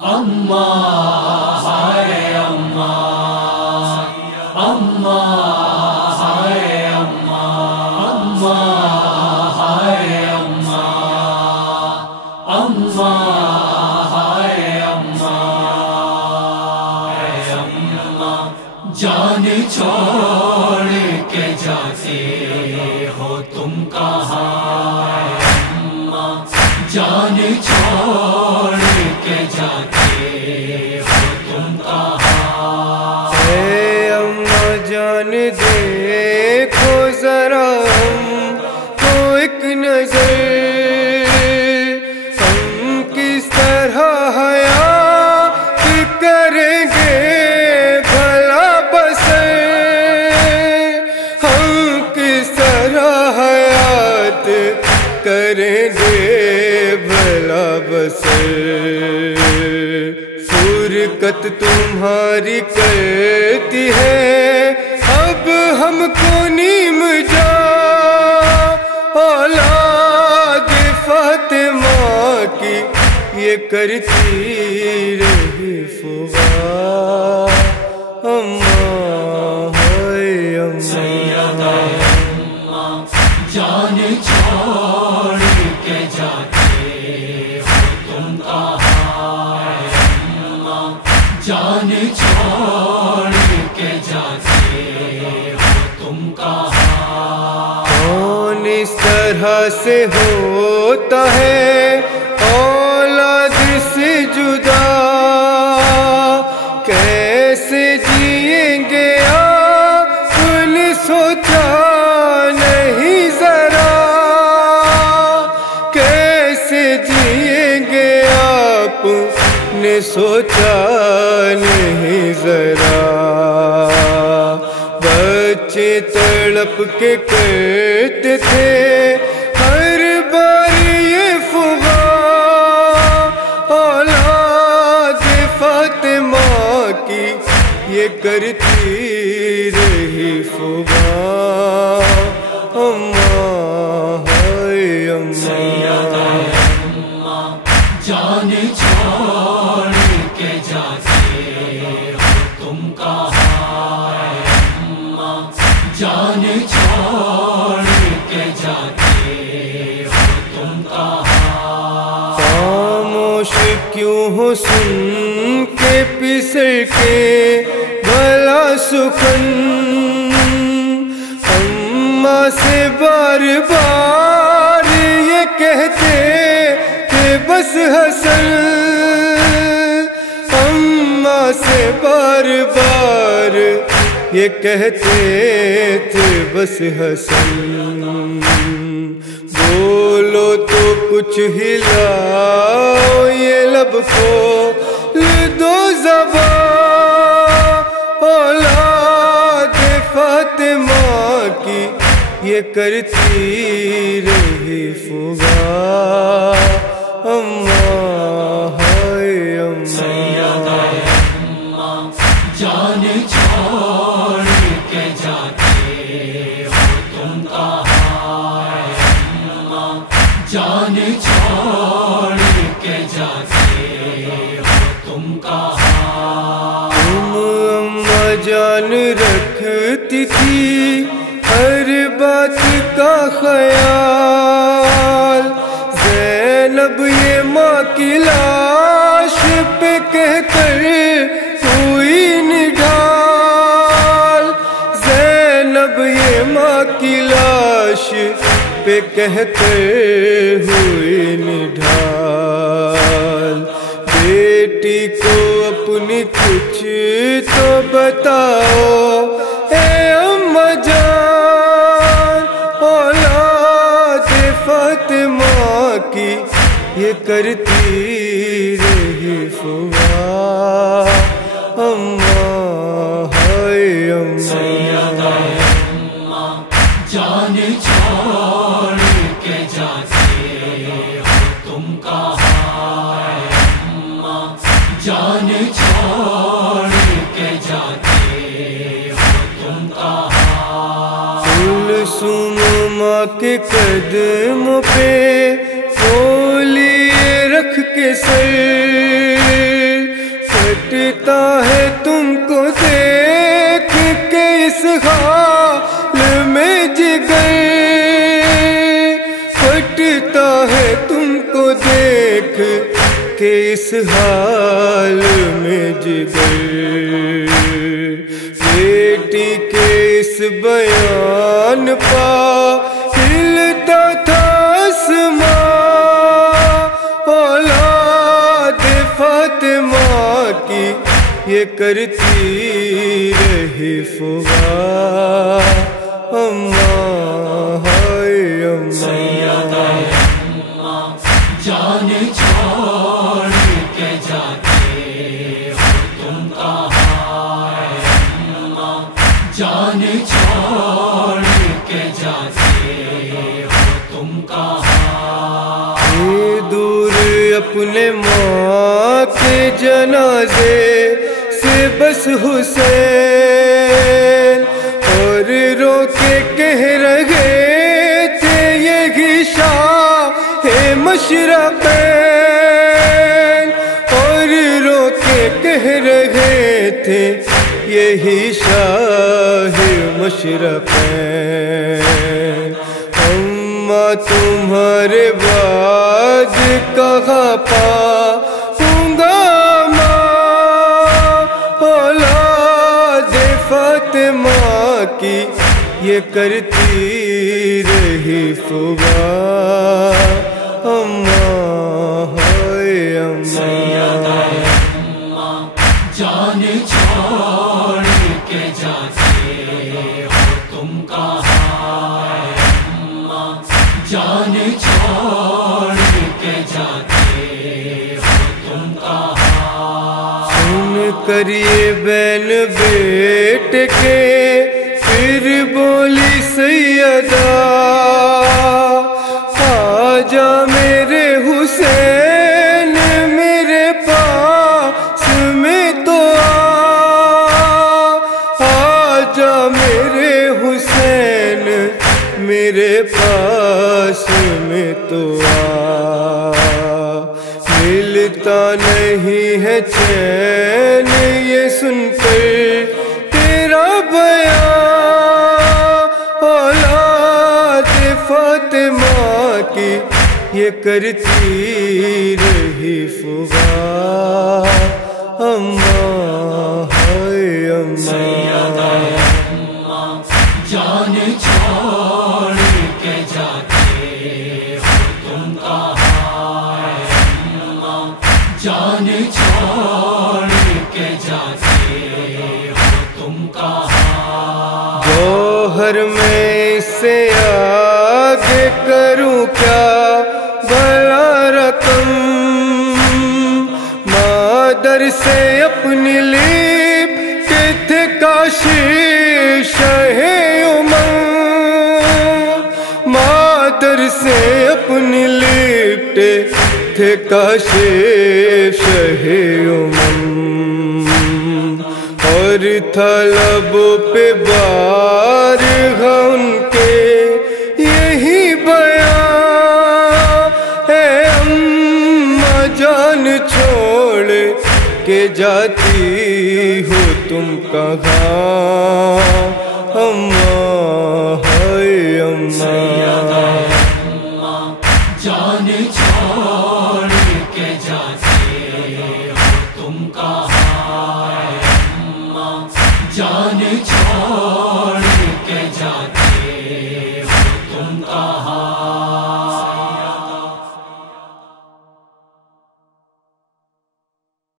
اماں ہائے اماں، اماں ہائے اماں، اماں ہائے اماں، اماں ہائے اماں، اے اماں جان چھوڑ کے جاتے ہو تم کہاں، اے اماں جان چھوڑ کے جاتے ہو تم کہاں، اے اماں جان دیکھو ذرا ہم کو ایک نظر، ہم کس طرح حیات کریں گے بھلا بسر، ہم کس طرح حیات کریں گے بھلا بسر، فرقت تمہاری کرتی ہے اب ہم کو نیم جا، اولاد فاطمہ کی یہ کرتی رہی فغاں، اماں ہائے سیدہ اماں، اماں جان چھوڑ کے جاتے ہو تم کہاں، اے اماں جان چھوڑ کے جاتے ہو تم کہاں، کون اس طرح سے ہوتا ہے اولاد سے جدا، کیسے جئیں گے آپ نے سوچا نہیں ذرا، کیسے جئیں گے آپ نے سوچا نہیں ذرا، بچے تڑپ کے کرتے تھے ہر بار یہ فغاں، اولاد فاطمہ کی یہ کرتی رہی فغاں، اماں ہائے سیدہ اماں، اماں جان چھوڑ کے جاتے ہو تم کہاں، اے اماں جان چھوڑ کے جاتے ہو تم کہاں، خاموش کیوں ہو سن کے پسر کے بھلا سخن، اماں سے بار بار یہ کہتے کہ بس حسن، اماں سے بار بار یہ کہتے تھے بس حسن، بولو تو کچھ ہلاؤ یہ لب کو دو زبان، اولاد فاطمہ کی یہ کرتی رہی فغاں، اماں ہائے سیدہ اماں، اماں جان چھوڑ کے جاتے ہو تم کہاں، اے اماں جان چھوڑ کے جاتے ہو تم کہاں، تم اماں جان رکھتی تھی ہر بات کا خیال، زینب یہ ماں کی لاش پہ کہہ کر ہوئی نڈھال، زینب یہ ماں کی لاش پہ کہہ کر ہوئی نڈھال، بیٹی کو اپنی کچھ تو بتاؤ اے اماں جان، اولاد فاطمہ کی یہ کرتی رہی فغاں، اماں ہائے سیدہ اماں، اماں جان چھوڑ کے جاتے ہو تم کہاں، اے اماں جان چھوڑ کے جاتے ہو تم کہاں، کلثوم ماں کے قدموں پہ بولی رکھ کے سر، ملتا ہے تم کو دیکھ کے اس حال میں جگر، پھٹتا ہے تم کو دیکھ کے اس حال میں جگر، بیٹی کے اس بیان پا ہلتا تھا آسماں، اولاد فاطمہ کی یہ کرتی رہی فغاں، اماں ہائے اماں، جان چھوڑ کے جاتے ہو تم کہاں، اماں جان چھوڑ کے جاتے ہو تم کہاں، دور اپنے ماں کے جنازے سے بس حسین، اور رو کے کہہ رہے تھے یہی شاہ مشرقین، اور رو کے کہہ رہے تھے یہی شاہ مشرقین، اماں تمہارے بعد کہاں پاؤں گا ماں، اولاد فاطمہ کی یہ کرتی رہی فغاں، اماں ہائے اماں، جان چھوڑ کے جاتے ہو تم کہاں، اماں جان چھوڑ کے جاتے ہو تم کہاں، سن کر یہ بین بیٹ کے پھر بولی سیدہ، آجا میرے حسین میرے پاس میں تو آجا میرے حسین میرے پاس میں تو ملتا نہیں ہے چین یہ سن کر تیرا بیان، اولاد فاطمہ کی یہ کرتی رہی فغاں، اماں ہائے اماں، جان چھوڑ کے جاتے ہو تم کہاں، اماں جان چھوڑ کے جاتے ہو تم کہاں، جوہر میں اس سے آگے کروں کیا بھلا رقم، مادر سے اپنی لیپ کے تھے کاشی شاہ امم، مادر سے اپنی لیپٹے تھے کاشی شاہ امم، اور تھا لبوں پہ بارگاہ ان کے یہی بیان، اے اماں جان چھوڑ کے جاتی ہو تم کہاں، اماں ہائے اماں، جان چھوڑ کے جاتے ہو تم کہاں، اماں جان چھوڑ کے جاتے